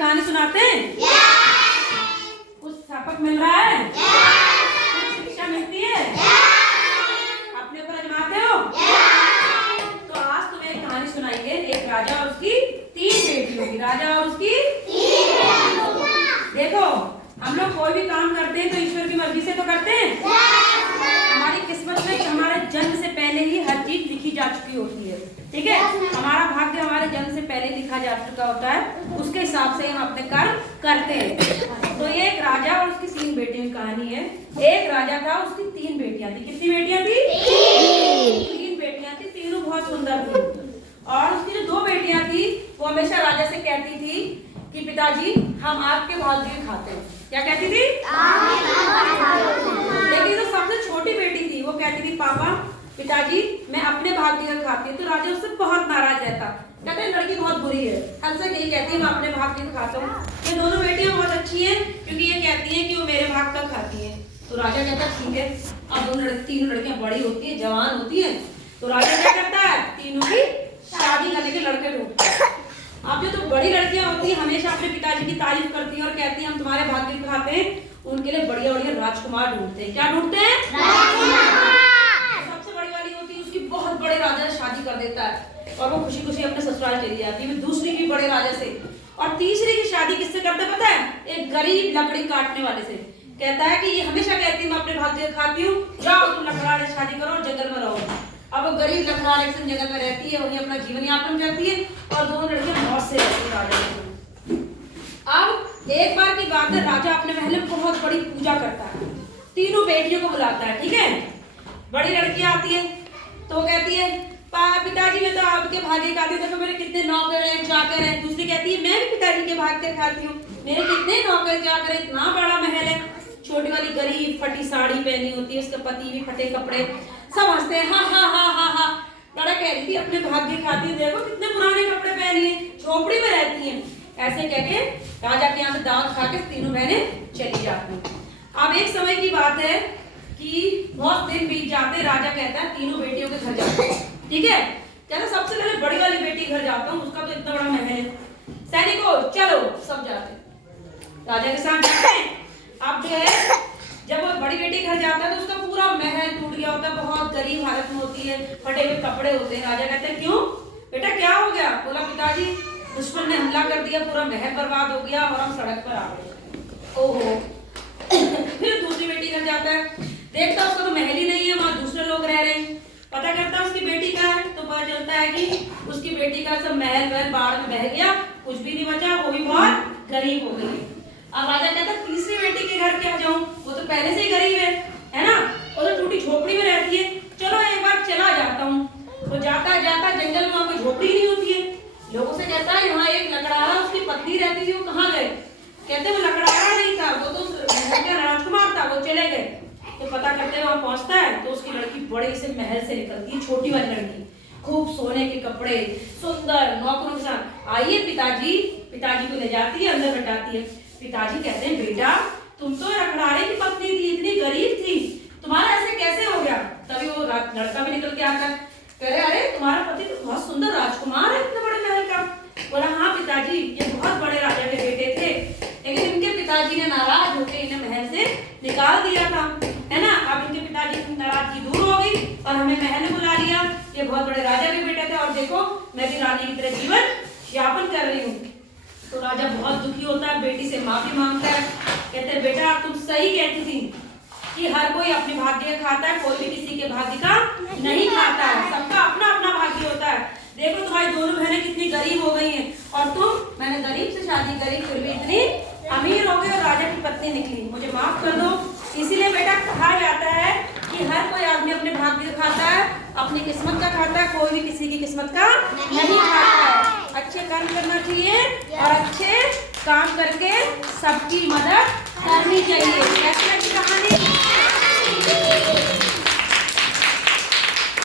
कहानी सुनाते हैं? कुछ सबक मिल रहा है? कुछ शिक्षा मिलती है? अपने ऊपर आजमाते हो? तो आज तुम्हें एक कहानी सुनाएंगे, एक राजा और उसकी 3 बेटियों की। राजा और उसकी 3 बेटियों। देखो, हम लोग कोई भी काम करते हैं तो ईश्वर की मर्जी से तो करते हैं। हमारी किस्मत में हमारे जन्म से पहले ही हर चीज लिखी जा चुकी होती है, ठीक है। हमारा भाग्य हमारे जन्म से पहले लिखा जा चुका होता है, उसके हिसाब से हम अपने कर्म करते हैं। तो ये एक राजा और उसकी 3 बेटियों की कहानी है। एक राजा था, उसकी 3 बेटियां थी। कितनी बेटियां थी? 3 बेटियां थी। तीनों बहुत सुंदर थी। और उसकी जो 2 बेटियां थी वो हमेशा राजा से कहती थी कि पिताजी हम आपके भाग्य खाते हैं। क्या कहती थी? लेकिन जो सबसे छोटी बेटी थी वो कहती थी पापा पिताजी मैं अपने भाग्य का खाती हूँ। तो राजा उससे बहुत नाराज रहता, कहते हैं लड़की बहुत बुरी है। हंस के ये कहती है मैं अपने भाग्य का खाता हूँ। ये दोनों बेटियां बहुत अच्छी हैं क्योंकि ये कहती हैं कि वो मेरे भाग का खाती हैं। तो राजा कहता ठीक है। अब तीनों लड़कियां बड़ी होती है, जवान होती है, तो राजा क्या करता है तीनों की शादी करने के लड़के ढूंढता है। अब जो तो बड़ी लड़कियां होती है हमेशा अपने पिताजी की तारीफ करती हैं और कहती हैं हम तुम्हारे भाग्य को खाते हैं। उनके लिए बढ़िया बढ़िया राजकुमार ढूंढते हैं। क्या ढूंढते हैं? सबसे बड़ी वाली होती है उसकी बहुत बड़े राजा से शादी कर देता है और वो खुशी खुशी अपने ससुराल चली जाती है। दूसरी भी बड़े राजा से, और तीसरी की शादी किससे करता है पता है? एक गरीब लकड़ी काटने वाले से। कहता है कि ये हमेशा कहती है मैं अपने भाग्य खाती हूँ, जाओ तुम लकड़हारे से शादी करो और जंगल में रहो। अब वो गरीब लकड़हारे एक जंगल में रहती है, वही अपना जीवन यापन करती है और दोनों लड़कियां मौत से रहती है राजा। अब एक बार की बात है, राजा अपने महल में बहुत बड़ी पूजा करता है, तीनों बेटियों को बुलाता है, ठीक है। बड़ी लड़की आती है तो वो कहती है पिताजी मैं तो आपके भाग्य खाती हूँ, देखो मेरे कितने नौकर हैं चाकर हैं। दूसरी कहती है मैं भी पिताजी के भाग्य खाती हूँ, मेरे कितने नौकर चाकर हैं, इतना बड़ा महल है। छोटी वाली गरीब फटी साड़ी पहनी होती है, उसके पति भी फटे कपड़े, सब हंसते हैं हा हा हा हा हा। दादा कह रही थी अपने भाग्य खाती है, देखो कितने पुराने कपड़े पहनी है, झोपड़ी में रहती हैं। ऐसे कह के राजा के यहाँ से दावत खा के तीनों बहनें चली जाती हैं। अब एक समय की बात है कि बहुत दिन बीत जाते, राजा कहता है तीनों बेटियों के घर जाते हैं, ठीक है। कहता सबसे पहले बड़ी वाली बेटी घर जाता हूँ, उसका तो इतना बड़ा महल है। सैनिकों चलो, सब जाते राजा के साथ जाते हैं। अब जो है जब वो बड़ी बेटी घर जाता है तो उसका पूरा महल टूट गया होता है, बहुत गरीब हालत में होती है, फटे हुए कपड़े होते हैं। राजा कहते हैं क्यों बेटा क्या हो गया? बोला पिताजी दुश्मन ने हमला कर दिया, पूरा महल बर्बाद हो गया और हम सड़क पर आ गए। ओहो। फिर दूसरी बेटी घर जाता है, देखता उसका तो महल ही नहीं है, वहां दूसरे लोग रह रहे हैं। पता करता है उसकी बेटी का है तो पता चलता है कि उसकी बेटी का सब महल बाढ़ में बह गया, कुछ भी नहीं बचा, वो भी बहुत गरीब हो गई। अब राजा कहता तीसरी बेटी के घर क्या जाऊं, वो तो पहले से ही गरीब है ना, वो तो टूटी झोपड़ी में रहती है, चलो एक बार चला जाता हूँ। वो जाता जाता जंगल में कोई झोपड़ी नहीं होती है, लोगों से कहता है यहाँ एक लकड़हारा उसकी पत्नी रहती थी, वो कहाँ गए? कहते वो लकड़हारा नहीं था, वो तो राजकुमार था, वो चले गए। तो पता करते वहां पहुंचता है तो उसकी लड़की बड़े से महल से निकलती है, छोटी वाली लड़की, खूब सोने के कपड़े, सुंदर नौकरों के साथ। आइए पिताजी, पिताजी को ले जाती है, अंदर बैठाती है। पिताजी कहते हैं बेटा तुम तो लकड़हारे की पत्नी थी, इतनी गरीब थी, तुम्हारा ऐसे कैसे हो गया? तभी वो लड़का भी निकल के आता है, कह रहे अरे तुम्हारा पति तो बहुत सुंदर राजकुमार है, इतने बड़े महल का। बोला हाँ पिताजी ये बहुत बड़े राजा के बेटे थे, लेकिन इनके पिताजी ने नाराज होकर इन्हें महल से निकाल दिया था, है ना। अब इनके पिताजी की नाराजगी दूर हो गई और हमें महल में बुला लिया, ये बहुत बड़े राजा के बेटे थे और देखो मैं भी रानी की तरह जीवन यापन कर रही हूँ। तो राजा बहुत दुखी होता है, बेटी से माफी मांगता है, कहते हैं बेटा तुम सही कहती थी कि हर कोई अपने भाग्य का खाता है, कोई भी किसी के भाग्य का नहीं खाता है, सबका अपना अपना भाग्य होता है। देखो तुम्हारी दोनों बहनें कितनी गरीब हो गई हैं और तुम, मैंने गरीब से शादी करी फिर भी इतनी अमीर हो गई और राजा की पत्नी निकली, मुझे माफ कर दो। इसीलिए बेटा कहा जाता है कि हर कोई आदमी अपने भाग्य का खाता है, अपनी किस्मत का खाता है, कोई भी किसी की किस्मत का नहीं खाता है। अच्छे काम करना चाहिए और अच्छे काम करके सबकी मदद करनी चाहिए। कैसी कहानी?